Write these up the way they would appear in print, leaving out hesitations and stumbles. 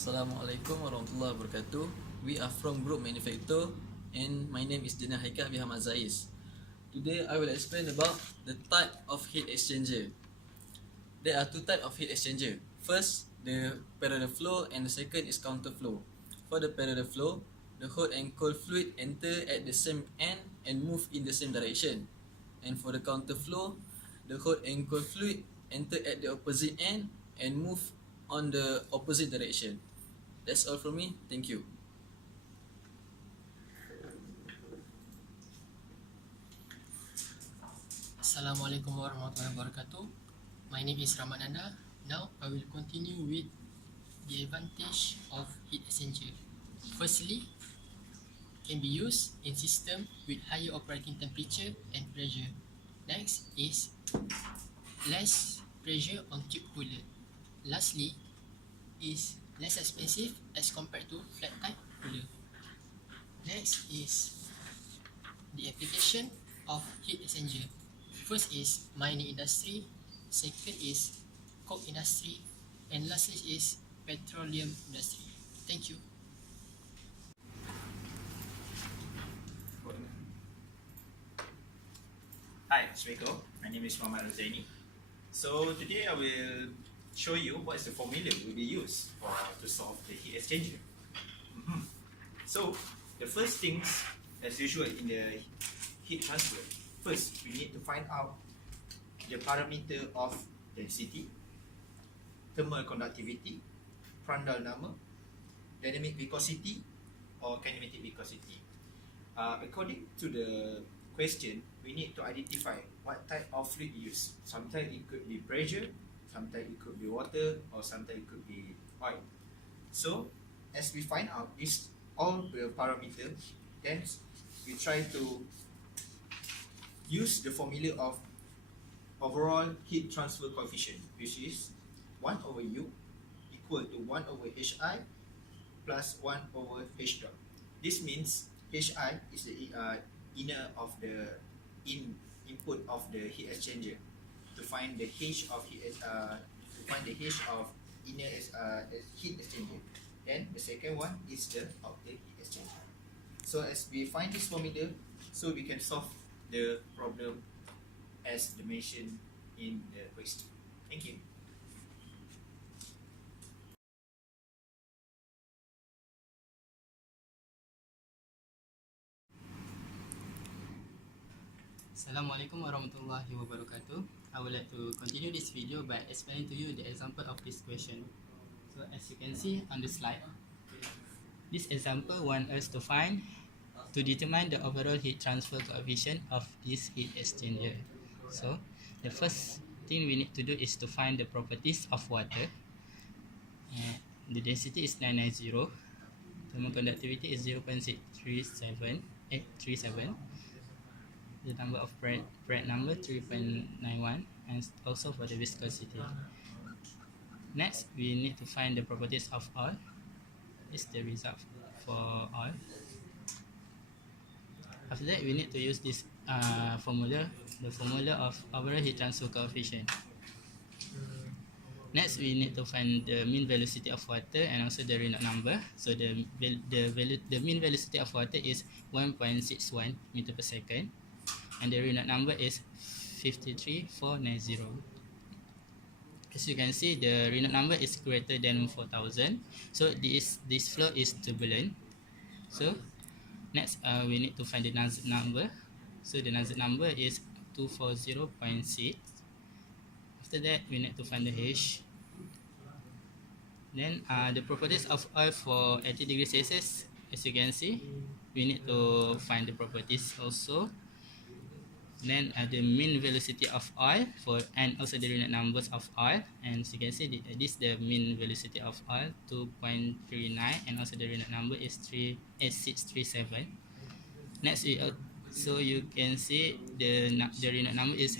Assalamualaikum warahmatullahi wabarakatuh. We are from Group Magnifecto and my name is DANIAL HAIQAL behind ZAIS. Today I will explain about the type of heat exchanger. There are two types of heat exchanger. First, the parallel flow, and the second is counter flow. For the parallel flow, the hot and cold fluid enter at the same end and move in the same direction. And for the counter flow, the hot and cold fluid enter at the opposite end and move on the opposite direction. That's all from me. Thank you. Assalamualaikum warahmatullahi wabarakatuh. My name is NANDA. Now I will continue with the advantage of heat exchanger. Firstly, can be used in system with higher operating temperature and pressure. Next is less pressure on tube cooler. Lastly is less expensive as compared to flat type cooler. Next is the application of heat exchanger. First is mining industry, second is coke industry, and lastly is petroleum industry. Thank you. Hi, Assalamualaikum. My name is RUZAINE. So today I will show you what is the formula will be used to solve the heat exchanger. So the first things, as usual in the heat transfer, first we need to find out the parameter of density, thermal conductivity, Prandtl number, dynamic viscosity, or kinematic viscosity. According to the question, we need to identify what type of fluid used. Sometimes it could be pressure, sometimes it could be water, or sometimes it could be oil. So as we find out this all the parameters, then we try to use the formula of overall heat transfer coefficient, which is 1 over U equal to 1 over Hi plus 1 over H dot. This means Hi is the inner of the input of the heat exchanger. To find the H of inner heat exchanger. Then the second one is the outer heat exchanger. So as we find this formula, so we can solve the problem as mentioned in the question. Thank you. Assalamualaikum warahmatullahi wabarakatuh. I would like to continue this video by explaining to you the example of this question. So as you can see on the slide, this example wants us to determine the overall heat transfer coefficient of this heat exchanger. So the first thing we need to do is to find the properties of water. The density is 990, thermal conductivity is 0.637, the number of Prandtl number 3.91, and also for the viscosity. Next, we need to find the properties of oil. This is the result for oil. After that, we need to use this formula, the formula of overall heat transfer coefficient. Next, we need to find the mean velocity of water and also the Reynolds number. So the mean velocity of water is 1.61 meter per second, and the Reynolds number is 53490. As you can see, the Reynolds number is greater than 4000, so this flow is turbulent. So next, we need to find the Nuzult number. So the Nuzult number is 240.6. After that, we need to find the H. Then the properties of oil for 80 degrees Celsius, as you can see, we need to find the properties also. Then the mean velocity of oil and also the Reynolds numbers of oil, and as you can see, this is the mean velocity of oil 2.39, and also the Reynolds number is 637. Next, so you can see the Reynolds number is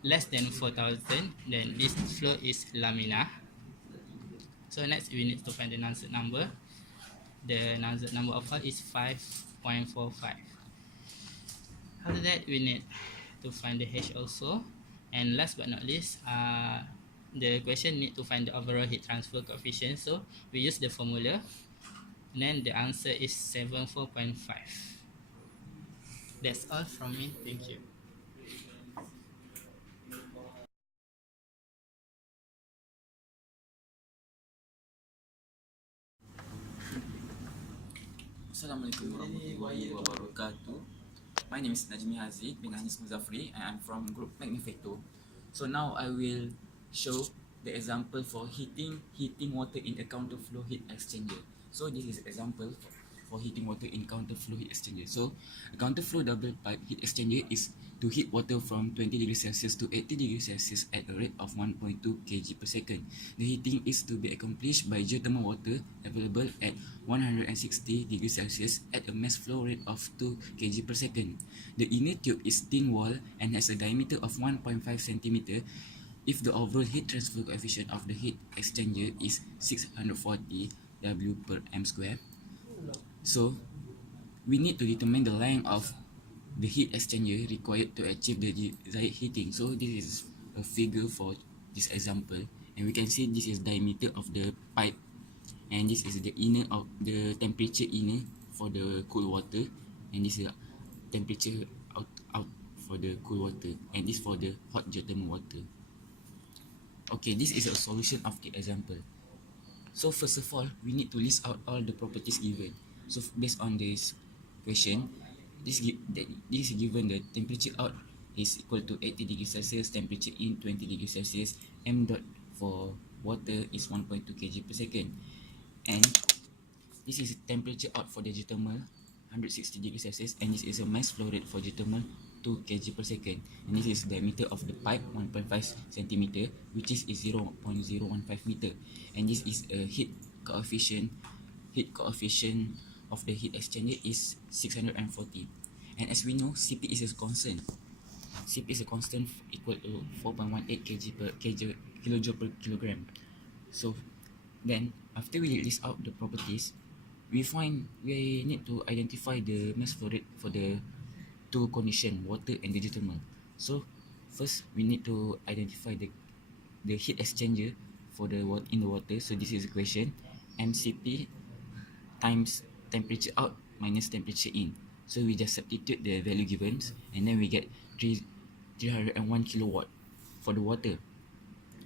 less than 4000, then this flow is laminar. So next, we need to find the Nuzult number. The Nuzult number of oil is 5.45. After that, we need to find the H also, and last but not least, the question need to find the overall heat transfer coefficient. So we use the formula, and then the answer is 74.5. That's all from me. Thank you. Assalamualaikum warahmatullahi wabarakatuh. My name is NAJMI HAZIQ bin HANIS MUZAFERY and I'm from group Magnifecto. So now I will show the example for heating water in a counterflow heat exchanger. So this is example for heating water in counterflow heat exchanger. So a counterflow double pipe heat exchanger is to heat water from 20 degrees Celsius to 80 degrees Celsius at a rate of 1.2 kg per second. The heating is to be accomplished by geothermal water available at 160 degrees Celsius at a mass flow rate of 2 kg per second. The inner tube is thin wall and has a diameter of 1.5 cm if the overall heat transfer coefficient of the heat exchanger is 640 W per m square. So we need to determine the length of the heat exchanger required to achieve the desired heating. So this is a figure for this example, and we can see this is diameter of the pipe, and this is the inner of the temperature inner for the cool water, and this is temperature out for the cool water, and this for the hot geothermal water. Okay, this is a solution of the example. So first of all, we need to list out all the properties given. So based on this question, this is given the temperature out is equal to 80 degrees Celsius, temperature in 20 degrees Celsius, m dot for water is 1.2 kg per second, and this is temperature out for the geothermal 160 degrees Celsius, and this is a mass flow rate for geothermal 2 kg per second, and this is diameter of the pipe 1.5 cm, which is 0.015 meter, and this is a heat coefficient of the heat exchanger is 640, and as we know, Cp is a constant. Cp is a constant equal to 4.18 kilojoule per kilogram. So then after we list out the properties, we need to identify the mass flow rate for the two condition, water and the geothermal. So first we need to identify the heat exchanger for the in the water. So this is the question, mCp times temperature out minus temperature in. So we just substitute the value given, and then we get 301 kilowatt for the water,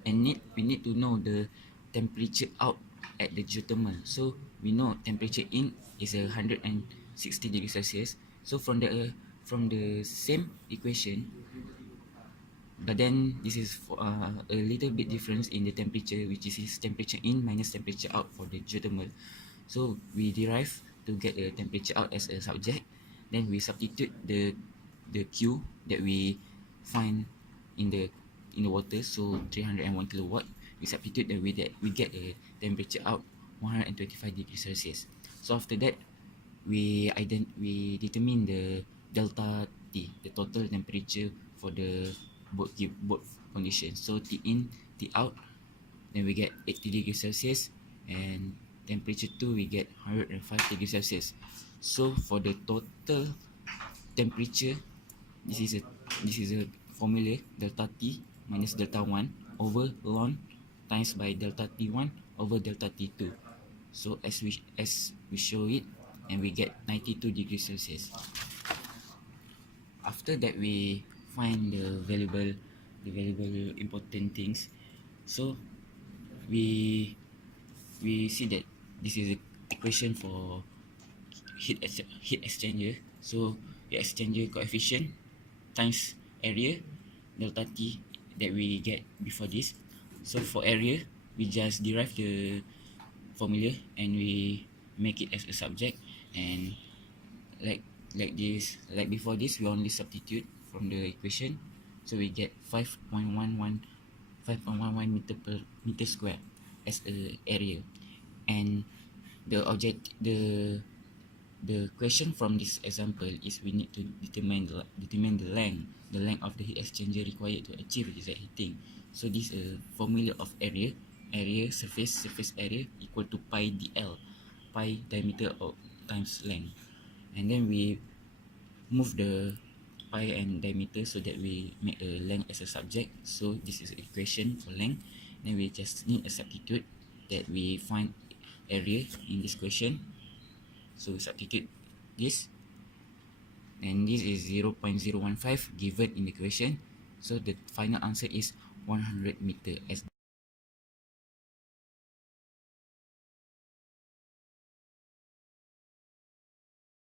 and we need to know the temperature out at the geothermal. So we know temperature in is 160 degrees Celsius. So from the same equation, but then this is for, a little bit difference in the temperature, which is temperature in minus temperature out for the geothermal. So we derive to get the temperature out as a subject, then we substitute the Q that we find in the water, so 301 kilowatt. We substitute that we get a temperature out 125 degrees Celsius. So after that, we determine the delta T, the total temperature for the both conditions. So T in, T out, then we get 80 degrees Celsius, and temperature 2 we get 105 degrees Celsius. So for the total temperature, this is a formula, delta T minus delta 1 over ln times by delta T1 over delta T2. So as we show it, and we get 92 degrees Celsius. After that, we find the valuable important things. So we see that this is a equation for heat exchanger. So the exchanger coefficient times area delta T that we get before this. So for area, we just derive the formula and we make it as a subject, and like before this, we only substitute from the equation, so we get 5.11 meter per meter square as a area. And the question from this example is we need to determine the length of the heat exchanger required to achieve desired heating. So this formula of area surface area equal to pi dl, pi diameter times length, and then we move the pi and diameter so that we make a length as a subject. So this is equation for length, Then we just need a substitute that we find area in this question. So we substitute this, and this is 0.015 given in the question. So the final answer is 100 meter as